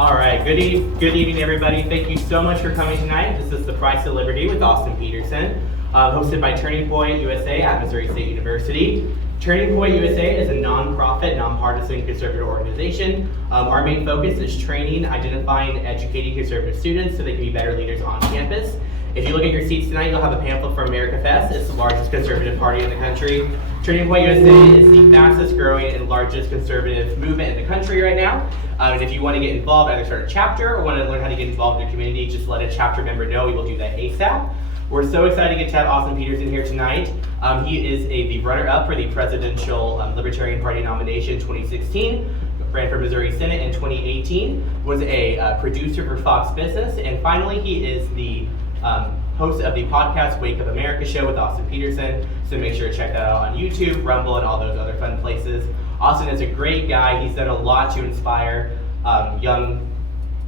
All right, good evening, everybody. Thank you so much for coming tonight. This is The Price of Liberty with Austin Petersen, hosted by Turning Point USA at Missouri State University. Turning Point USA is a nonprofit, nonpartisan conservative organization. Our main focus is training, identifying, and educating conservative students so they can be better leaders on campus. If you look at your seats tonight, you'll have a pamphlet for America Fest. It's the largest conservative party in the country. Turning Point USA is the fastest growing and largest conservative movement in the country right now. And if you want to get involved, either start a chapter or want to learn how to get involved in your community, just let a chapter member know. We will do that ASAP. We're so excited to get to have Austin Petersen here tonight. He is the runner-up for the presidential Libertarian Party nomination 2016. Ran for Missouri Senate in 2018. Was a producer for Fox Business. And finally, he is the host of the podcast Wake Up America show with Austin Petersen. So make sure to check that out on YouTube, Rumble, and all those other fun places. Austin is a great guy. He's done a lot to inspire young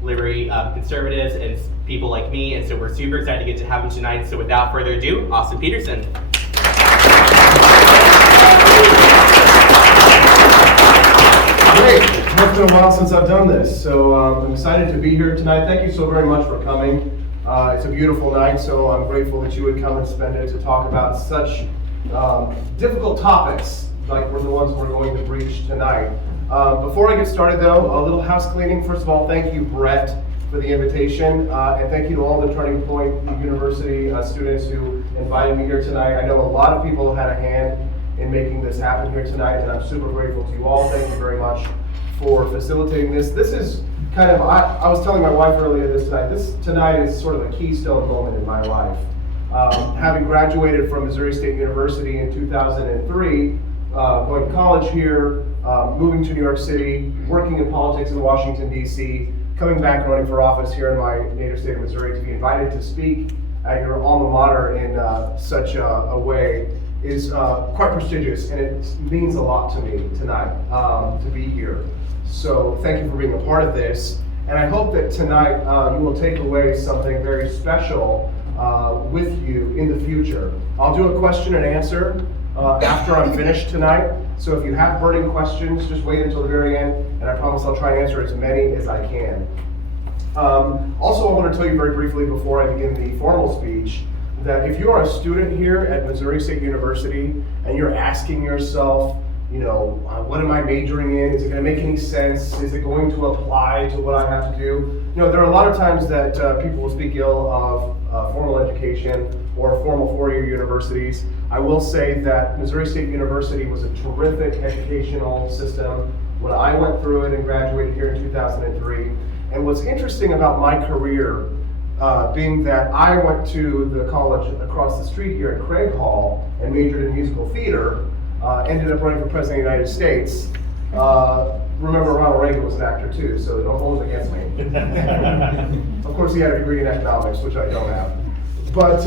liberty conservatives and people like me, and so we're super excited to get to have him tonight. So without further ado, Austin Petersen. Great. It's been a while since I've done this, so I'm excited to be here tonight. Thank you so very much for coming. It's a beautiful night, so I'm grateful that you would come and spend it to talk about such difficult topics like the ones we're going to breach tonight. Before I get started though, a little house cleaning. First of all, thank you, Brett, for the invitation, and thank you to all the Turning Point University students who invited me here tonight. I know a lot of people had a hand in making this happen here tonight, and I'm super grateful to you all. Thank you very much for facilitating this. This is kind of, I was telling my wife earlier this tonight is sort of a keystone moment in my life. Having graduated from Missouri State University in 2003, going to college here, moving to New York City, working in politics in Washington, D.C., coming back and running for office here in my native state of Missouri, to be invited to speak at your alma mater in such a way is quite prestigious, and it means a lot to me tonight to be here. So thank you for being a part of this, and I hope that tonight you will take away something very special with you in the future. I'll do a question and answer after I'm finished tonight. So if you have burning questions, just wait until the very end, and I promise I'll try and answer as many as I can. Also, I want to tell you very briefly before I begin the formal speech that if you are a student here at Missouri State University and you're asking yourself, what am I majoring in? Is it going to make any sense? Is it going to apply to what I have to do? There are a lot of times that people will speak ill of formal education or formal four-year universities. I will say that Missouri State University was a terrific educational system when I went through it and graduated here in 2003. And what's interesting about my career, being that I went to the college across the street here at Craig Hall and majored in musical theater, ended up running for president of the United States. Remember, Ronald Reagan was an actor too, so don't hold it against me. Of course, he had a degree in economics, which I don't have. But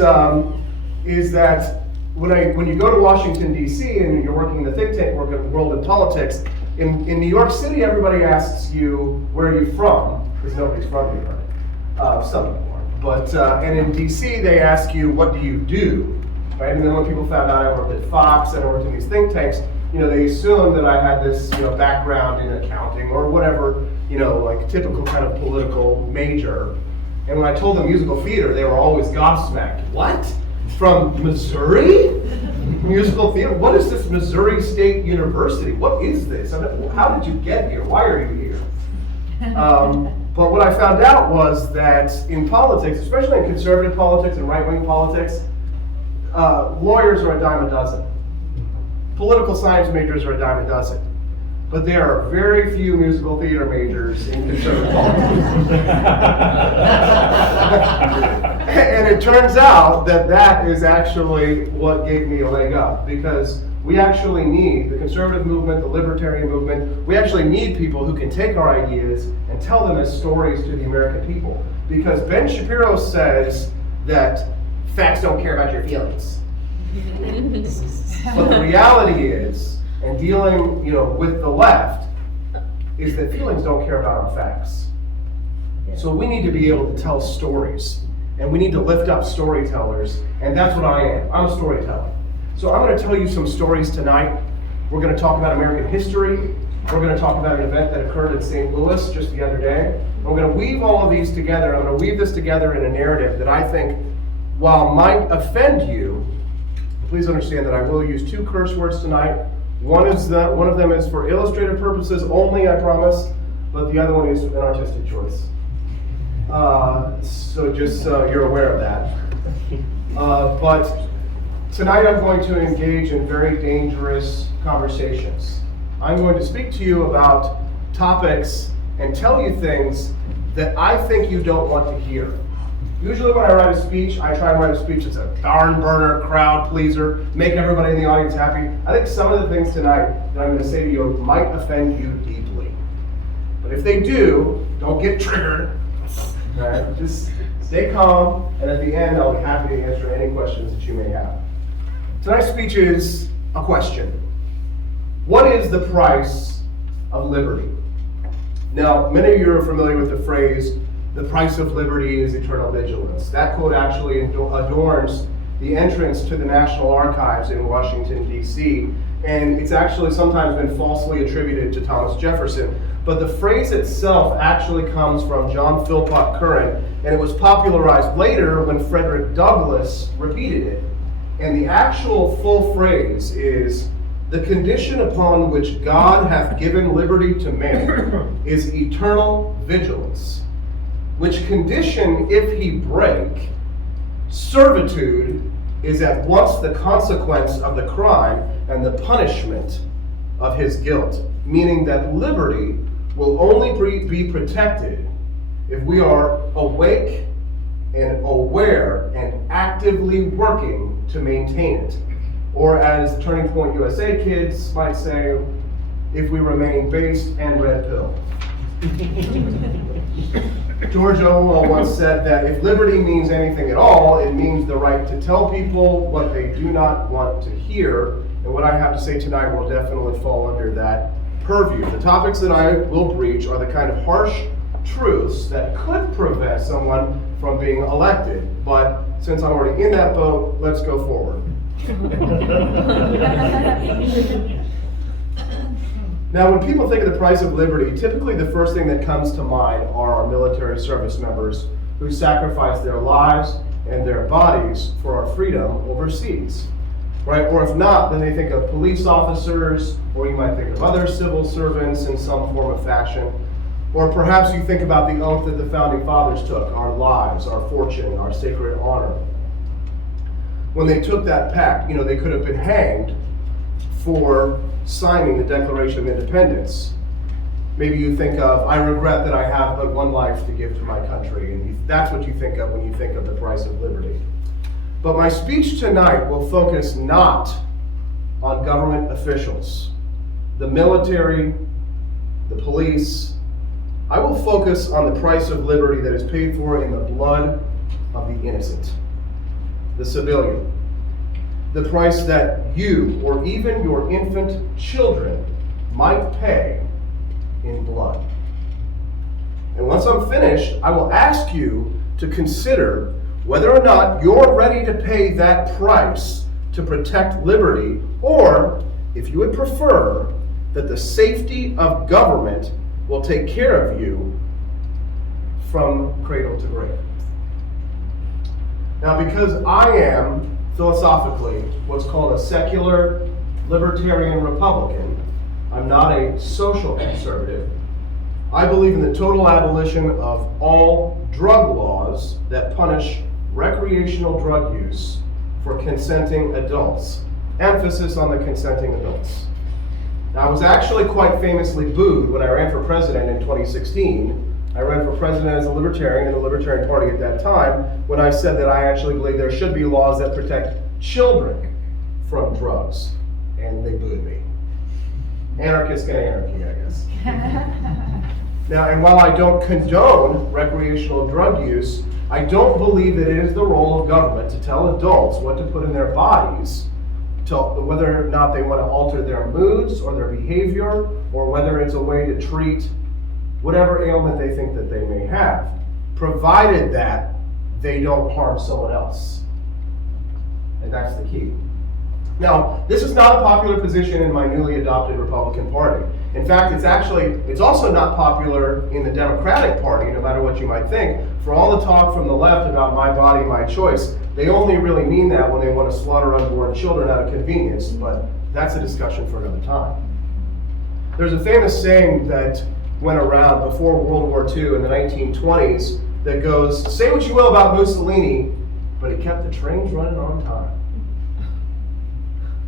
is that when you go to Washington, D.C., and you're working in the think tank world in politics, in New York City, everybody asks you, where are you from? Because nobody's from here. Some people aren't. But, and in D.C., they ask you, what do you do? Right? And then when people found out I worked at Fox and I worked in these think tanks, they assumed that I had this, background in accounting or whatever, like typical kind of political major. And when I told them musical theater, they were always gobsmacked. What? From Missouri? Musical theater? What is this Missouri State University? What is this? How did you get here? Why are you here? But what I found out was that in politics, especially in conservative politics and right-wing politics, lawyers are a dime a dozen. Political science majors are a dime a dozen. But there are very few musical theater majors in conservative politics. And it turns out that is actually what gave me a leg up, because we actually need the conservative movement, the libertarian movement, we actually need people who can take our ideas and tell them as stories to the American people. Because Ben Shapiro says that facts don't care about your feelings. But the reality is, and dealing with the left, is that feelings don't care about our facts. So we need to be able to tell stories, and we need to lift up storytellers, and that's what I am. I'm a storyteller. So I'm going to tell you some stories tonight. We're going to talk about American history. We're going to talk about an event that occurred in St. Louis just the other day. And we're going to weave all of these together. I'm going to weave this together in a narrative that I think, while might offend you, please understand that I will use 2 curse words tonight. One of them is for illustrative purposes only, I promise, but the other one is an artistic choice. So just so you're aware of that. But tonight I'm going to engage in very dangerous conversations. I'm going to speak to you about topics and tell you things that I think you don't want to hear. Usually when I write a speech, I try and write a speech that's a barn burner, crowd pleaser, make everybody in the audience happy. I think some of the things tonight that I'm going to say to you might offend you deeply. But if they do, don't get triggered. Right? Just stay calm, and at the end, I'll be happy to answer any questions that you may have. Tonight's speech is a question. What is the price of liberty? Now, many of you are familiar with the phrase, the price of liberty is eternal vigilance. That quote actually adorns the entrance to the National Archives in Washington, D.C., and it's actually sometimes been falsely attributed to Thomas Jefferson. But the phrase itself actually comes from John Philpott Curran, and it was popularized later when Frederick Douglass repeated it. And the actual full phrase is, the condition upon which God hath given liberty to man is eternal vigilance, which condition if he break, servitude is at once the consequence of the crime and the punishment of his guilt, meaning that liberty will only be protected if we are awake and aware and actively working to maintain it. Or as Turning Point USA kids might say, if we remain based and red pill. George Orwell once said that if liberty means anything at all, it means the right to tell people what they do not want to hear. And what I have to say tonight will definitely fall under that purview. The topics that I will breach are the kind of harsh truths that could prevent someone from being elected. But since I'm already in that boat, let's go forward. Now, when people think of the price of liberty, typically the first thing that comes to mind are our military service members who sacrifice their lives and their bodies for our freedom overseas, right? Or if not, then they think of police officers, or you might think of other civil servants in some form of fashion. Or perhaps you think about the oath that the Founding Fathers took, our lives, our fortune, our sacred honor. When they took that pact, they could have been hanged for signing the Declaration of Independence. Maybe you think of, I regret that I have but one life to give to my country, and that's what you think of when you think of the price of liberty. But my speech tonight will focus not on government officials, the military, the police. I will focus on the price of liberty that is paid for in the blood of the innocent, the civilian. The price that you or even your infant children might pay in blood. And once I'm finished, I will ask you to consider whether or not you're ready to pay that price to protect liberty, or if you would prefer that the safety of government will take care of you from cradle to grave. Now, because I am philosophically what's called a secular libertarian Republican, I'm not a social conservative. I believe in the total abolition of all drug laws that punish recreational drug use for consenting adults. Emphasis on the consenting adults. Now, I was actually quite famously booed when I ran for president in 2016. I ran for president as a libertarian in the Libertarian Party at that time when I said that I actually believe there should be laws that protect children from drugs. And they booed me. Anarchists get anarchy, I guess. Now, and while I don't condone recreational drug use, I don't believe that it is the role of government to tell adults what to put in their bodies, to whether or not they want to alter their moods or their behavior, or whether it's a way to treat whatever ailment they think that they may have, provided that they don't harm someone else. And that's the key. Now, this is not a popular position in my newly adopted Republican Party. In fact, it's also not popular in the Democratic Party, no matter what you might think. For all the talk from the left about my body, my choice, they only really mean that when they want to slaughter unborn children out of convenience, but that's a discussion for another time. There's a famous saying that went around before World War II in the 1920s that goes, say what you will about Mussolini, but he kept the trains running on time.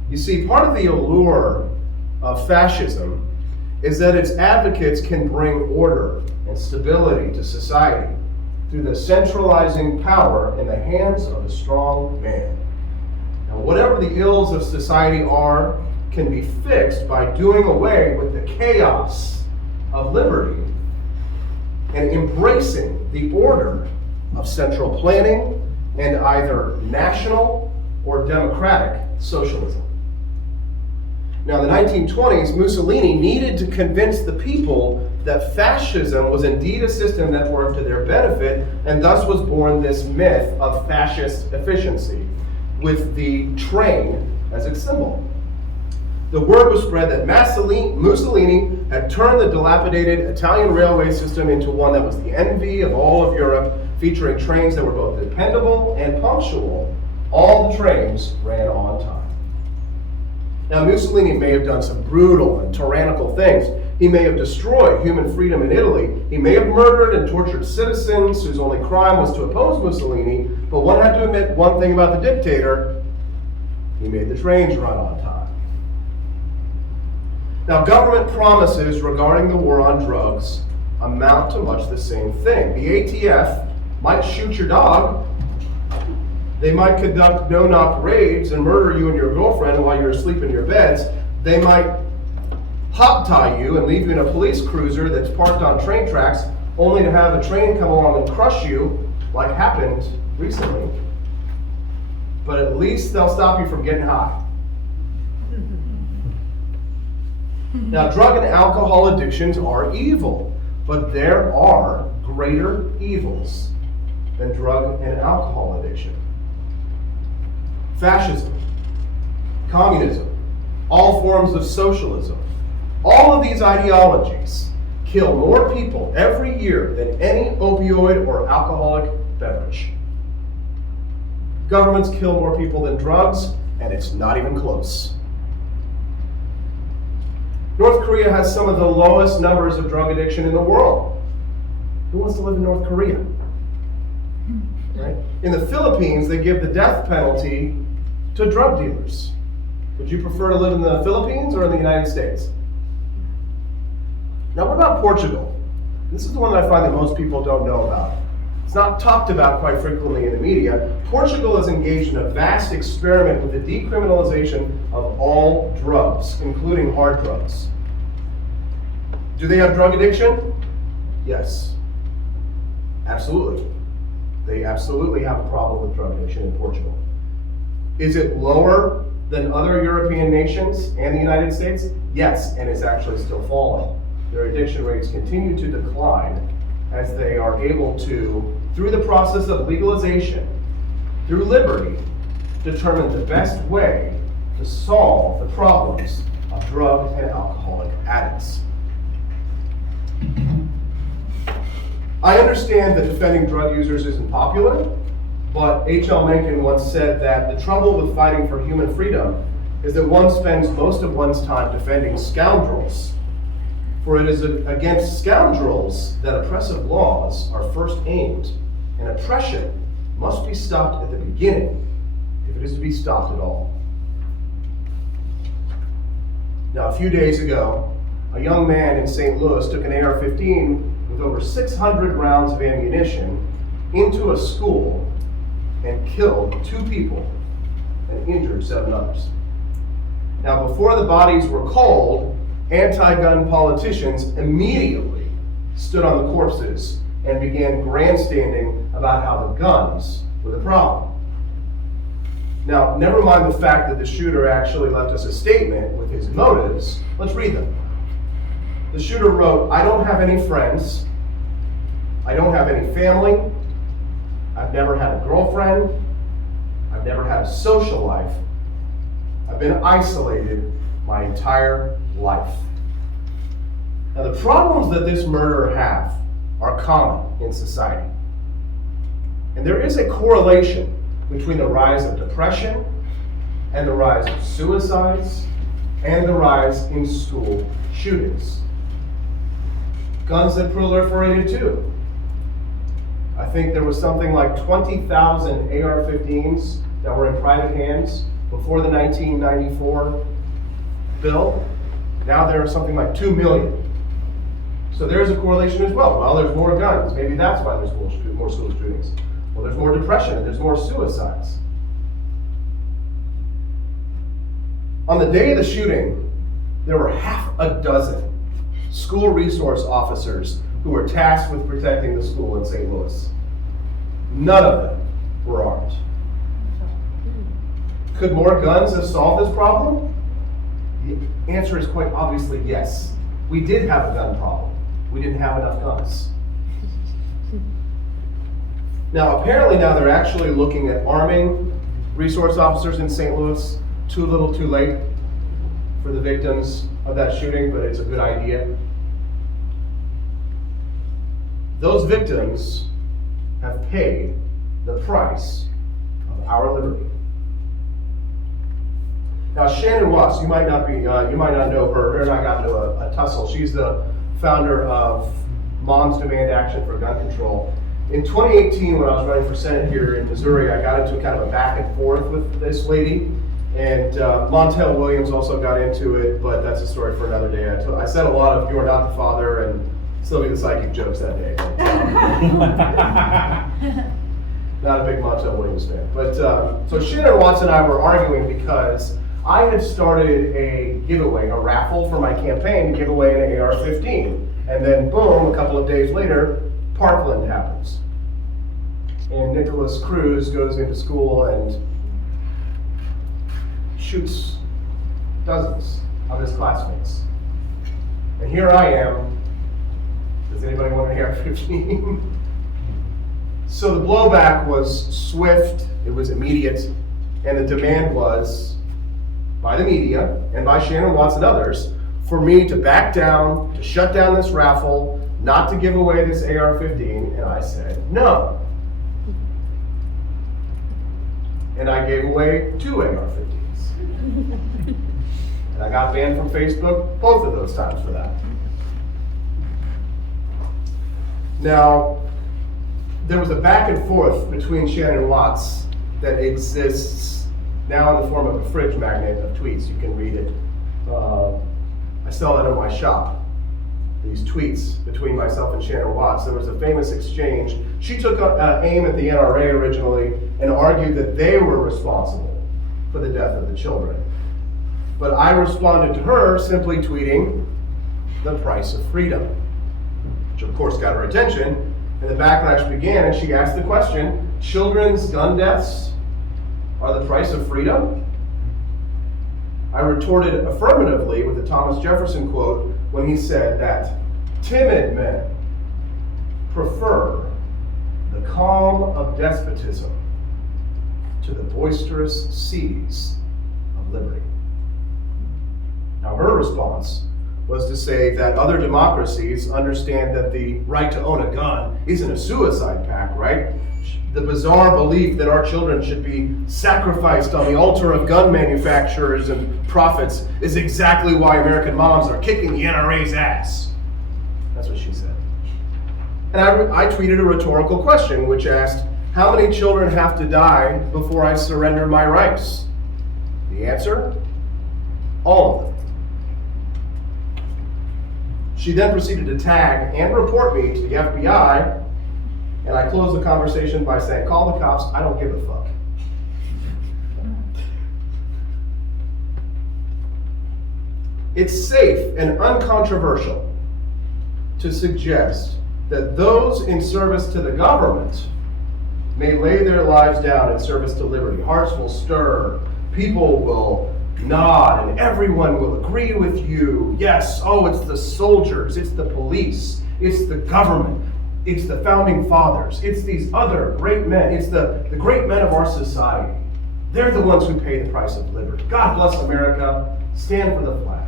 You see, part of the allure of fascism is that its advocates can bring order and stability to society through the centralizing power in the hands of a strong man. Now, whatever the ills of society are can be fixed by doing away with the chaos of liberty and embracing the order of central planning and either national or democratic socialism. Now, in the 1920s, Mussolini needed to convince the people that fascism was indeed a system that worked to their benefit, and thus was born this myth of fascist efficiency, with the train as its symbol. The word was spread that Mussolini had turned the dilapidated Italian railway system into one that was the envy of all of Europe, featuring trains that were both dependable and punctual. All the trains ran on time. Now, Mussolini may have done some brutal and tyrannical things. He may have destroyed human freedom in Italy. He may have murdered and tortured citizens whose only crime was to oppose Mussolini. But one had to admit one thing about the dictator: he made the trains run on time. Now, government promises regarding the war on drugs amount to much the same thing. The ATF might shoot your dog. They might conduct no-knock raids and murder you and your girlfriend while you're asleep in your beds. They might hog-tie you and leave you in a police cruiser that's parked on train tracks, only to have a train come along and crush you, like happened recently. But at least they'll stop you from getting high. Now, drug and alcohol addictions are evil, but there are greater evils than drug and alcohol addiction. Fascism, communism, all forms of socialism, all of these ideologies kill more people every year than any opioid or alcoholic beverage. Governments kill more people than drugs, and it's not even close. North Korea has some of the lowest numbers of drug addiction in the world. Who wants to live in North Korea? Right? In the Philippines, they give the death penalty to drug dealers. Would you prefer to live in the Philippines or in the United States? Now, what about Portugal? This is the one that I find that most people don't know about. It's not talked about quite frequently in the media. Portugal is engaged in a vast experiment with the decriminalization of all drugs, including hard drugs. Do they have drug addiction? Yes. Absolutely. They absolutely have a problem with drug addiction in Portugal. Is it lower than other European nations and the United States? Yes, and it's actually still falling. Their addiction rates continue to decline as they are able to, through the process of legalization, through liberty, determine the best way to solve the problems of drug and alcoholic addicts. I understand that defending drug users isn't popular, but H.L. Mencken once said that the trouble with fighting for human freedom is that one spends most of one's time defending scoundrels. For it is against scoundrels that oppressive laws are first aimed, and oppression must be stopped at the beginning if it is to be stopped at all. Now, a few days ago, a young man in St. Louis took an AR-15 with over 600 rounds of ammunition into a school and killed 2 people and injured 7 others. Now, before the bodies were cold, anti-gun politicians immediately stood on the corpses and began grandstanding about how the guns were the problem. Now, never mind the fact that the shooter actually left us a statement with his motives. Let's read them. The shooter wrote, "I don't have any friends. I don't have any family. I've never had a girlfriend. I've never had a social life. I've been isolated my entire life. Now, the problems that this murderer have are common in society. And there is a correlation between the rise of depression and the rise of suicides and the rise in school shootings. Guns have proliferated too. I think there was something like 20,000 AR-15s that were in private hands before the 1994 bill. Now there are something like 2 million. So there's a correlation as well. Well, there's more guns. Maybe that's why there's more school shootings. Well, there's more depression and there's more suicides. On the day of the shooting, there were half a dozen school resource officers who were tasked with protecting the school in St. Louis. None of them were armed. Could more guns have solved this problem? The answer is quite obviously yes. We did have a gun problem. We didn't have enough guns. Now, apparently now they're actually looking at arming resource officers in St. Louis. Too little, too late for the victims of that shooting, but it's a good idea. Those victims have paid the price of our liberty. Now, Shannon Watts, you might not know her. Her and I got into a tussle. She's the founder of Moms Demand Action for Gun Control. In 2018, when I was running for Senate here in Missouri, I got into kind of a back and forth with this lady. And Montel Williams also got into it, but that's a story for another day. I said a lot of "You're not the father" and Sylvie the Psychic jokes that day. Not a big Montel Williams fan. But so Shannon Watts and I were arguing because I had started a giveaway, a raffle for my campaign to give away an AR-15. And then boom, a couple of days later, Parkland happens. And Nicholas Cruz goes into school and shoots dozens of his classmates. And here I am. Does anybody want an AR-15? So the blowback was swift, it was immediate, and the demand was, by the media and by Shannon Watts and others, for me to back down, to shut down this raffle, not to give away this AR-15, and I said no. And I gave away 2 AR-15s. And I got banned from Facebook both of those times for that. Now, there was a back and forth between Shannon Watts that exists now in the form of a fridge magnet of tweets. You can read it. I sell that in my shop. These tweets between myself and Shannon Watts. There was a famous exchange. She took aim at the NRA originally and argued that they were responsible for the death of the children. But I responded to her simply tweeting the price of freedom, which of course got her attention, and the backlash began, and she asked the question, children's gun deaths are the price of freedom? I retorted affirmatively with a Thomas Jefferson quote when he said that timid men prefer the calm of despotism to the boisterous seas of liberty. Now her response was to say that other democracies understand that the right to own a gun isn't a suicide pact, right? The bizarre belief that our children should be sacrificed on the altar of gun manufacturers and profits is exactly why American moms are kicking the NRA's ass. That's what she said. And I tweeted a rhetorical question which asked, how many children have to die before I surrender my rights? The answer? All of them. She then proceeded to tag and report me to the FBI, and I closed the conversation by saying, call the cops, I don't give a fuck. It's safe and uncontroversial to suggest that those in service to the government may lay their lives down in service to liberty. Hearts will stir, people will nod, and everyone will agree with you. Yes, oh, it's the soldiers, it's the police, it's the government, it's the founding fathers, it's these other great men, it's the great men of our society They're the ones who pay the price of liberty. God bless America. Stand for the flag.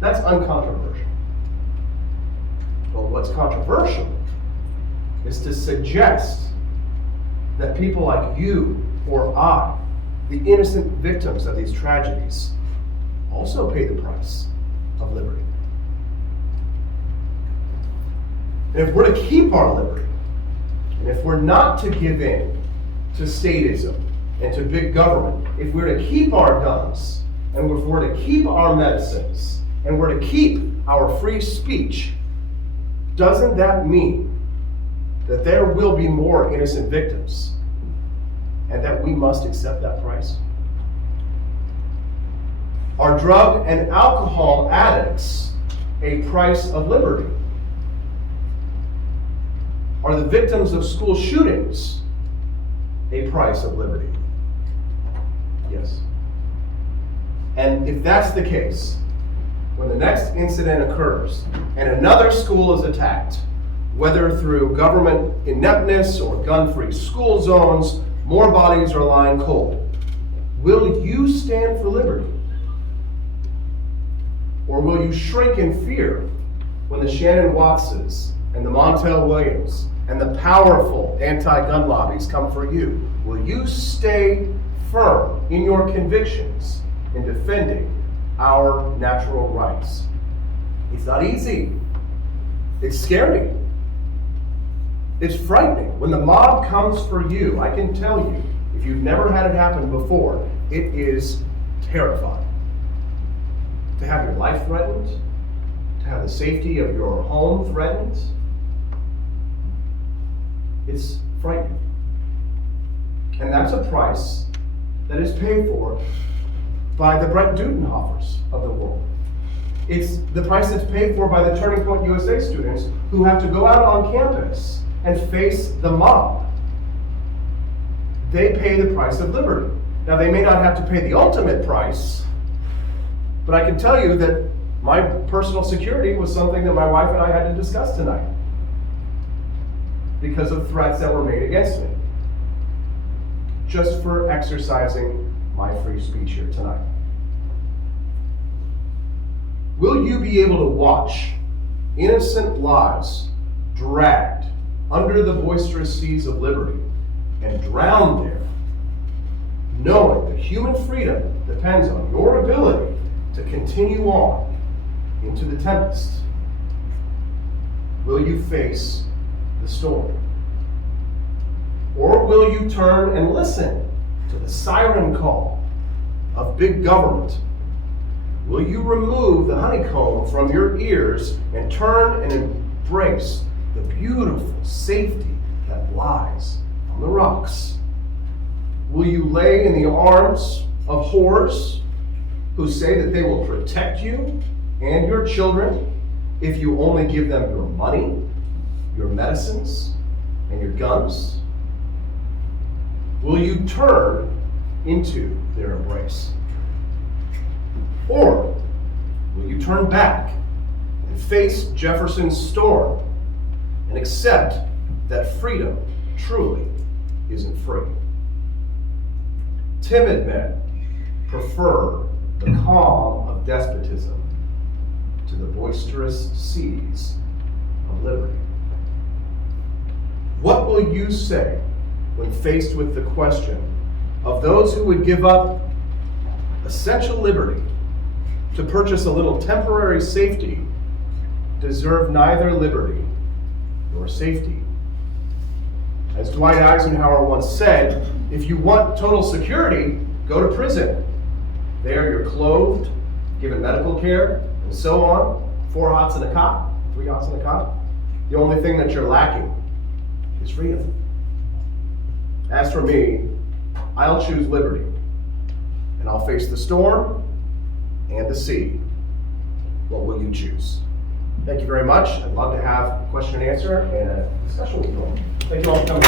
That's uncontroversial. But what's controversial is to suggest that people like you or I, the innocent victims of these tragedies, also pay the price of liberty. And if we're to keep our liberty, and if we're not to give in to statism and to big government, if we're to keep our guns, and if we're to keep our medicines, and we're to keep our free speech, doesn't that mean that there will be more innocent victims and that we must accept that price? Are drug and alcohol addicts a price of liberty? Are the victims of school shootings a price of liberty? Yes. And if that's the case, when the next incident occurs and another school is attacked, whether through government ineptness or gun-free school zones, more bodies are lying cold, will you stand for liberty? Or will you shrink in fear when the Shannon Wattses and the Montel Williams and the powerful anti-gun lobbies come for you? Will you stay firm in your convictions in defending our natural rights? It's not easy. It's scary. It's frightening. When the mob comes for you, I can tell you, if you've never had it happen before, it is terrifying. To have your life threatened, to have the safety of your home threatened, it's frightening. And that's a price that is paid for by the Brett Dudenhoffers of the world. It's the price that's paid for by the Turning Point USA students who have to go out on campus and face the mob. They pay the price of liberty. Now, they may not have to pay the ultimate price, but I can tell you that my personal security was something that my wife and I had to discuss tonight because of threats that were made against me, just for exercising my free speech here tonight. Will you be able to watch innocent lives dragged under the boisterous seas of liberty and drowned there, knowing that human freedom depends on your ability to continue on into the tempest? Will you face the storm? Or will you turn and listen to the siren call of big government? Will you remove the honeycomb from your ears and turn and embrace the beautiful safety that lies on the rocks? Will you lay in the arms of whores who say that they will protect you and your children if you only give them your money, your medicines, and your guns? Will you turn into their embrace? Or will you turn back and face Jefferson's storm and accept that freedom truly isn't free? Timid men prefer the calm of despotism to the boisterous seas of liberty. What will you say when faced with the question of those who would give up essential liberty to purchase a little temporary safety deserve neither liberty nor safety? As Dwight Eisenhower once said, if you want total security, go to prison. There you're clothed, given medical care, and so on. 4 hots in a cot, 3 hots in a cot. The only thing that you're lacking is freedom. As for me, I'll choose liberty, and I'll face the storm and the sea. What will you choose? Thank you very much. I'd love to have a question and answer and a discussion with you all. Thank you all for coming.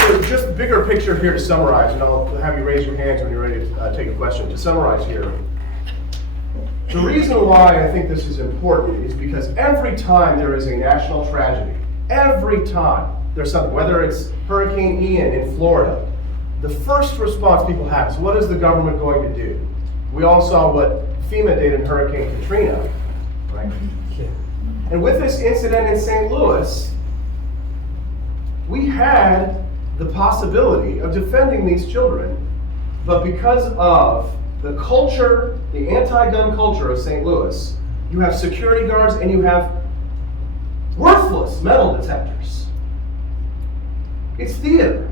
So just bigger picture here to summarize, and I'll have you raise your hands when you're ready to take a question. To summarize here, the reason why I think this is important is because every time there is a national tragedy, Every time there's something, whether it's Hurricane Ian in Florida, the first response people have is, what is the government going to do? We all saw what FEMA did in Hurricane Katrina, right? And with this incident in St. Louis, we had the possibility of defending these children, but because of the culture, the anti-gun culture of St. Louis, you have security guards and you have worthless metal detectors. It's theater.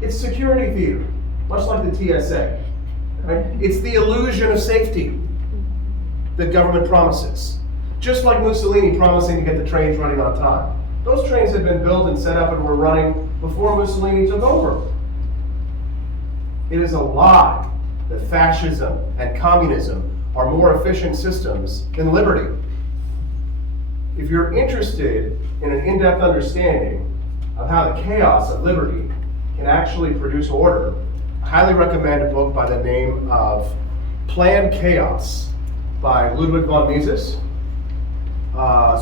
It's security theater, much like the TSA. Right? It's the illusion of safety that government promises. Just like Mussolini promising to get the trains running on time. Those trains had been built and set up and were running before Mussolini took over. It is a lie that fascism and communism are more efficient systems than liberty. If you're interested in an in-depth understanding of how the chaos of liberty can actually produce order, I highly recommend a book by the name of Planned Chaos by Ludwig von Mises.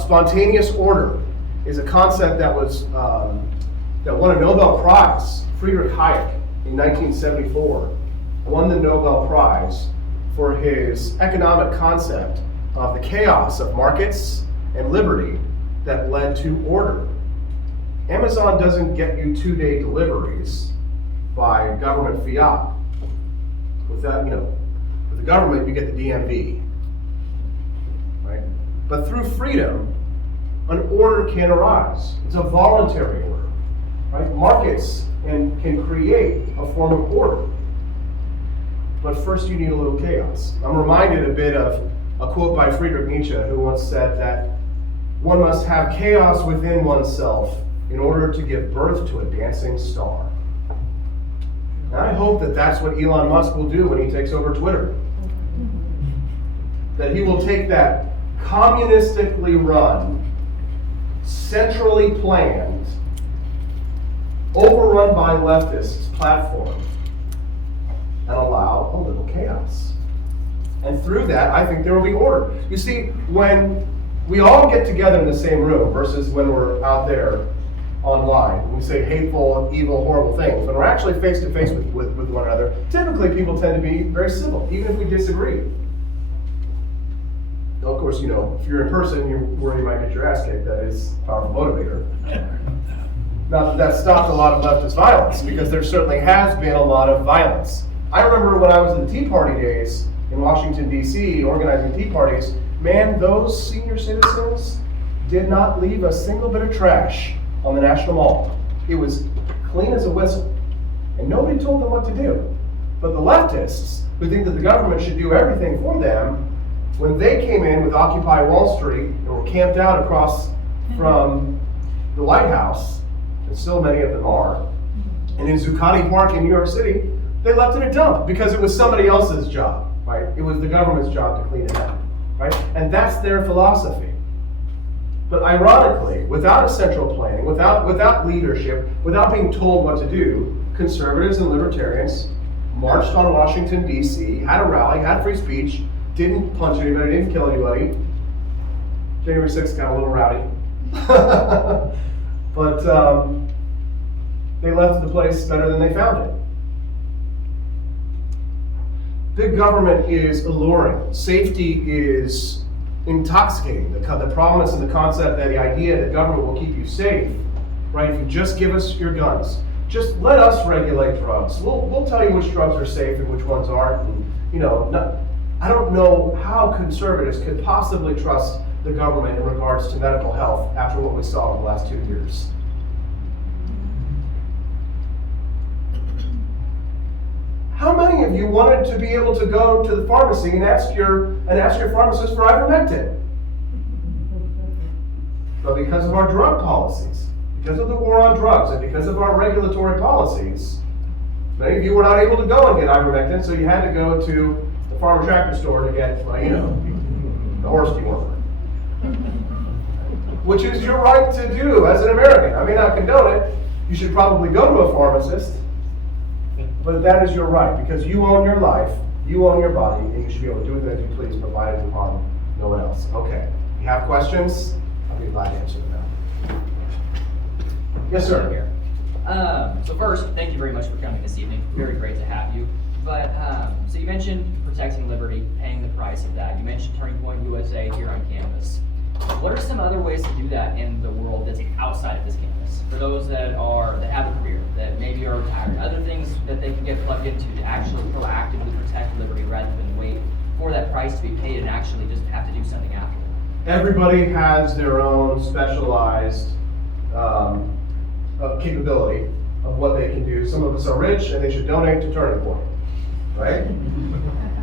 Spontaneous order is a concept that was that won a Nobel Prize. Friedrich Hayek in 1974 won the Nobel Prize for his economic concept of the chaos of markets and liberty that led to order. Amazon doesn't get you 2-day deliveries by government fiat. With that, with the government, you get the DMV, right? But through freedom, an order can arise. It's a voluntary order, right? Markets can create a form of order. But first you need a little chaos. I'm reminded a bit of a quote by Friedrich Nietzsche, who once said that one must have chaos within oneself in order to give birth to a dancing star. And I hope that that's what Elon Musk will do when he takes over Twitter. That he will take that communistically run, centrally planned, overrun by leftists platform and allow a little chaos. And through that, I think there will be order. You see, when we all get together in the same room versus when we're out there online, we say hateful, evil, horrible things. When we're actually face to face with one another, typically people tend to be very civil, even if we disagree. Now, of course, if you're in person, you're worried you might get your ass kicked. That is a powerful motivator. Not that that stopped a lot of leftist violence, because there certainly has been a lot of violence. I remember when I was in the Tea Party days in Washington, D.C., organizing tea parties, man, those senior citizens did not leave a single bit of trash on the National Mall. It was clean as a whistle. And nobody told them what to do. But the leftists, who think that the government should do everything for them, when they came in with Occupy Wall Street and were camped out across from the White House, and still many of them are, and in Zuccotti Park in New York City, they left it a dump because it was somebody else's job, right? It was the government's job to clean it up, right? And that's their philosophy. But ironically, without a central planning, without leadership, without being told what to do, conservatives and libertarians marched on Washington, D.C., had a rally, had free speech, didn't punch anybody, didn't kill anybody. January 6th got a little rowdy. But they left the place better than they found it. Big government is alluring. Safety is intoxicating. The promise and the concept, that the idea that government will keep you safe, right? If you just give us your guns, just let us regulate drugs. We'll tell you which drugs are safe and which ones aren't. And, I don't know how conservatives could possibly trust the government in regards to medical health after what we saw in the last 2 years. How many of you wanted to be able to go to the pharmacy and ask your pharmacist for ivermectin? But because of our drug policies, because of the war on drugs, and because of our regulatory policies, many of you were not able to go and get ivermectin, so you had to go to the farmer tractor store to get, the horse dewormer. Which is your right to do as an American. I may not condone it. You should probably go to a pharmacist. But that is your right, because you own your life, you own your body, and you should be able to do it as you please, provided you harm no one else. Okay, if you have questions, I'll be glad to answer them now. Yes, sir. Here. So first, thank you very much for coming this evening. Very great to have you. But, so you mentioned protecting liberty, paying the price of that. You mentioned Turning Point USA here on campus. What are some other ways to do that in the world that's outside of this campus? For those that have a career, that maybe are retired, other things that they can get plugged into to actually proactively protect liberty rather than wait for that price to be paid and actually just have to do something after. Everybody has their own specialized capability of what they can do. Some of us are rich and they should donate to Turning Point, right?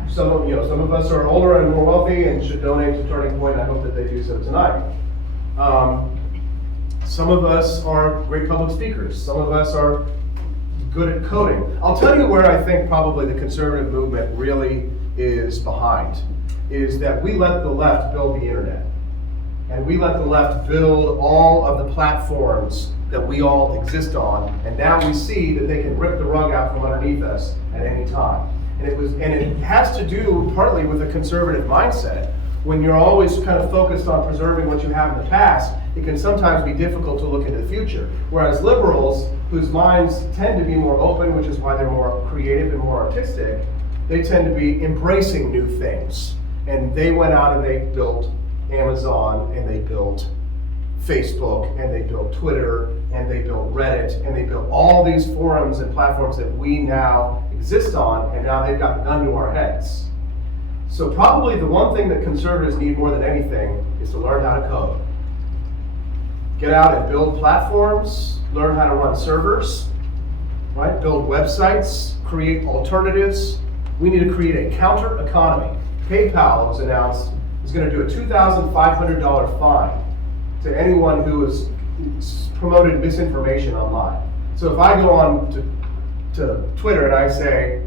Some of us are older and more wealthy and should donate to Turning Point. I hope that they do so tonight. Some of us are great public speakers. Some of us are good at coding. I'll tell you where I think probably the conservative movement really is behind, is that we let the left build the internet. And we let the left build all of the platforms that we all exist on, and now we see that they can rip the rug out from underneath us at any time. And it has to do partly with a conservative mindset. When you're always kind of focused on preserving what you have in the past, it can sometimes be difficult to look into the future. Whereas liberals, whose minds tend to be more open, which is why they're more creative and more artistic, they tend to be embracing new things. And they went out and they built Amazon, and they built Facebook, and they built Twitter, and they built Reddit, and they built all these forums and platforms that we now exist on, and now they've got the gun to our heads. So probably the one thing that conservatives need more than anything is to learn how to code. Get out and build platforms, learn how to run servers, right? Build websites, create alternatives. We need to create a counter economy. PayPal was announced is going to do a $2,500 fine to anyone who has promoted misinformation online. So if I go on to Twitter and I say,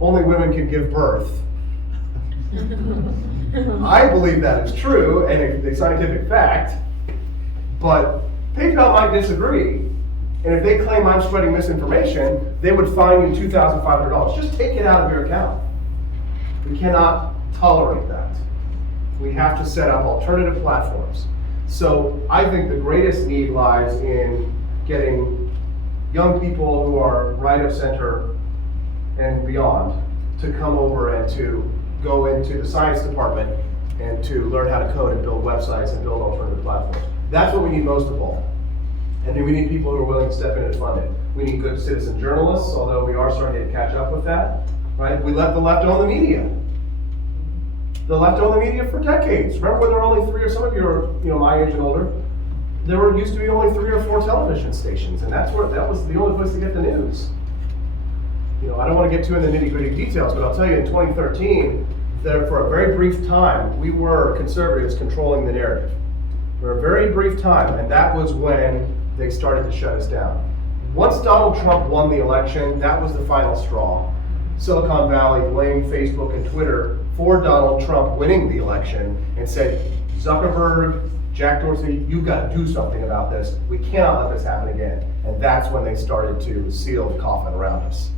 only women can give birth, I believe that is true and a scientific fact, but PayPal might disagree. And if they claim I'm spreading misinformation, they would fine you $2,500. Just take it out of your account. We cannot tolerate that. We have to set up alternative platforms. So I think the greatest need lies in getting young people who are right of center and beyond to come over and to go into the science department and to learn how to code and build websites and build alternative platforms. That's what we need most of all. And then we need people who are willing to step in and fund it. We need good citizen journalists, although we are starting to catch up with that, right? We let the left own the media. The left owned the media for decades. Remember when there were only three, or some of you are my age and older, there used to be only 3 or 4 television stations, and that was the only place to get the news. I don't want to get too into nitty-gritty details, but I'll tell you, in 2013, for a very brief time, we were conservatives controlling the narrative. For a very brief time, and that was when they started to shut us down. Once Donald Trump won the election, that was the final straw. Silicon Valley blamed Facebook and Twitter for Donald Trump winning the election and said, Zuckerberg, Jack Dorsey, you've got to do something about this. We cannot let this happen again. And that's when they started to seal the coffin around us.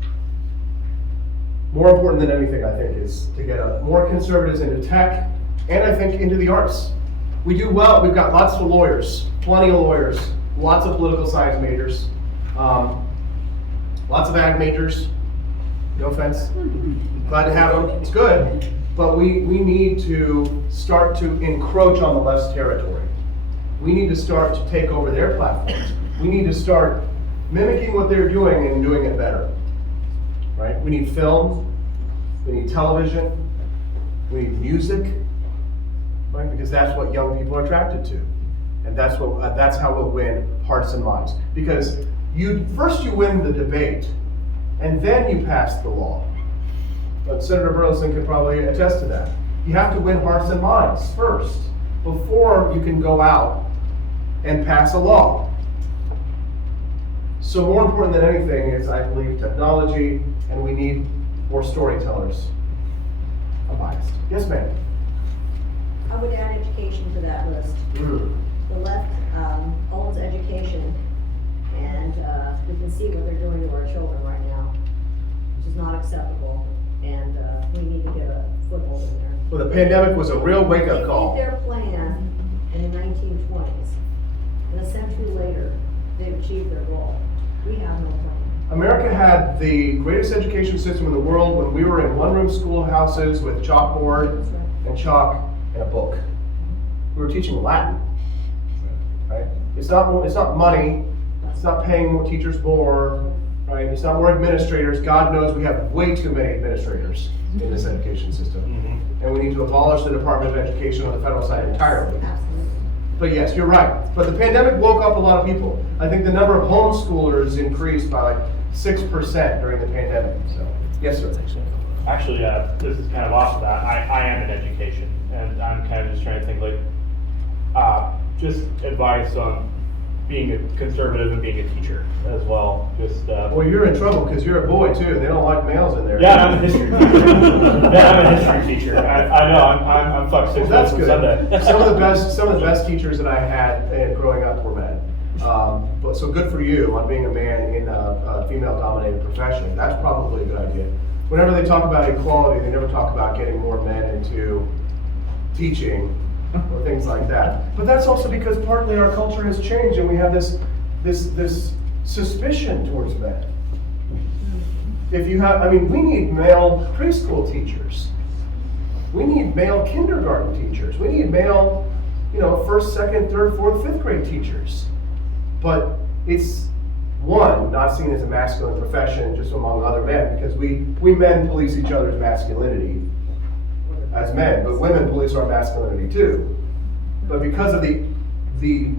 More important than anything, I think, is to get more conservatives into tech and I think into the arts. We do well. We've got lots of lawyers, plenty of lawyers, lots of political science majors, lots of ag majors. No offense. Glad to have them. It's good. But we need to start to encroach on the left's territory. We need to start to take over their platforms. We need to start mimicking what they're doing and doing it better. Right? We need film. We need television. We need music. Right? Because that's what young people are attracted to. And that's how we'll win hearts and minds. Because first you win the debate, and then you pass the law. But Senator Burleson can probably attest to that. You have to win hearts and minds first, before you can go out and pass a law. So more important than anything is, I believe, technology, and we need more storytellers. I'm biased. Yes, ma'am. I would add education to that list. The left owns education, and we can see what they're doing to our children right now, which is not acceptable, and we need to get a foothold in there. Well, the pandemic was a real wake-up call. They did their plan in the 1920s, and a century later, they've achieved their goal. We have no plan. America had the greatest education system in the world when we were in one-room schoolhouses with chalkboard That's right. and chalk and a book. We were teaching Latin, right? It's not money. It's not paying more teachers more, right? It's not more administrators. God knows we have way too many administrators in this education system. And we need to abolish the Department of Education on the federal side entirely. Absolutely. But yes, you're right. But the pandemic woke up a lot of people. I think the number of homeschoolers increased by like 6% during the pandemic. So, yes, sir. Actually, this is kind of off of that. I am in education, and I'm kind of just trying to think just advice on being a conservative and being a teacher as well. Just Well, you're in trouble because you're a boy too. They don't like males in there. yeah, I'm a history teacher. Yeah, I'm a history teacher. I know. I'm fucked Well, 6 that's months good. from Sunday. Some of the best teachers that I had growing up were men. But so good for you on being a man in a female-dominated profession. That's probably a good idea. Whenever they talk about equality, they never talk about getting more men into teaching or things like that. But that's also because partly our culture has changed and we have this suspicion towards men. If you have, I mean, we need male preschool teachers. We need male kindergarten teachers. We need male, first, second, third, fourth, fifth grade teachers. But it's one, not seen as a masculine profession just among other men, because we men police each other's masculinity as men, but women police our masculinity too. But because of the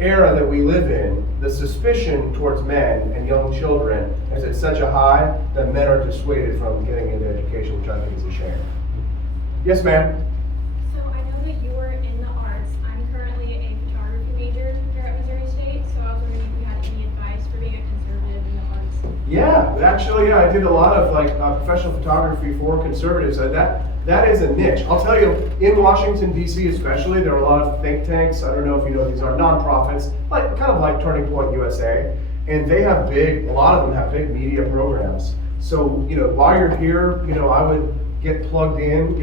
era that we live in, the suspicion towards men and young children is at such a high that men are dissuaded from getting into education, which I think is a shame. Yes, ma'am? So I know that you were in the arts. I'm currently a photography major here at Missouri State, so I was wondering if you had any advice for being a conservative in the arts. Yeah, actually, I did a lot of professional photography for conservatives. That is a niche. I'll tell you, in Washington D.C. especially, there are a lot of think tanks. I don't know if you know, these are nonprofits, kind of like Turning Point USA, and they have a lot of them have big media programs. So while you're here, I would get plugged in.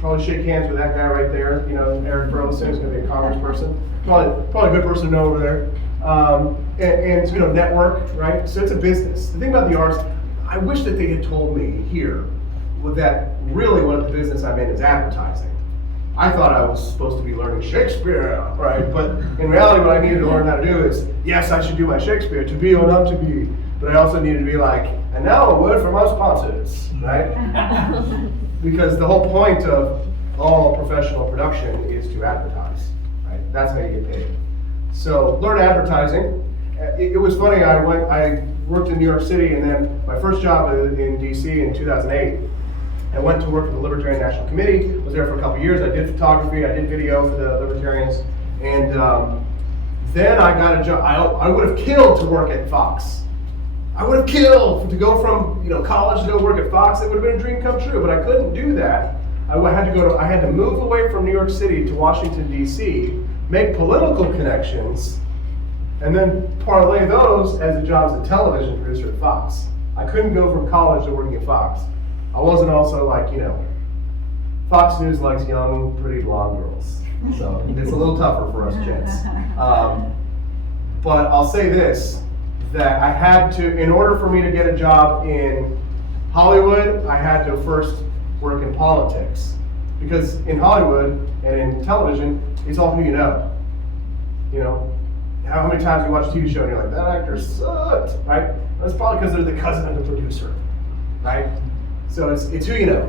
Probably shake hands with that guy right there. Eric Burleson is going to be a congressperson. Probably a good person to know over there. And network, right? So it's a business. The thing about the arts, I wish that they had told me here that really what the business I'm in is advertising. I thought I was supposed to be learning Shakespeare, right? But in reality, what I needed to learn how to do is, yes, I should do my Shakespeare, to be or not to be. But I also needed to be like, and now a word from our sponsors, right? Because the whole point of all professional production is to advertise, right? That's how you get paid. So learn advertising. It was funny, I worked in New York City, and then my first job in DC in 2008, I went to work for the Libertarian National Committee, was there for a couple years. I did photography, I did video for the Libertarians, and then I got a job. I would have killed to work at Fox. I would have killed to go from college to go work at Fox. It would have been a dream come true, but I couldn't do that. I had to move away from New York City to Washington D.C., make political connections, and then parlay those as a job as a television producer at Fox. I couldn't go from college to working at Fox. I wasn't also Fox News likes young, pretty blonde girls. So it's a little tougher for us gents. But I'll say this, that I had to, in order for me to get a job in Hollywood, I had to first work in politics. Because in Hollywood and in television, it's all who you know. How many times you watch a TV show and you're like, that actor sucked, right? That's probably because they're the cousin of the producer, right? So it's who you know.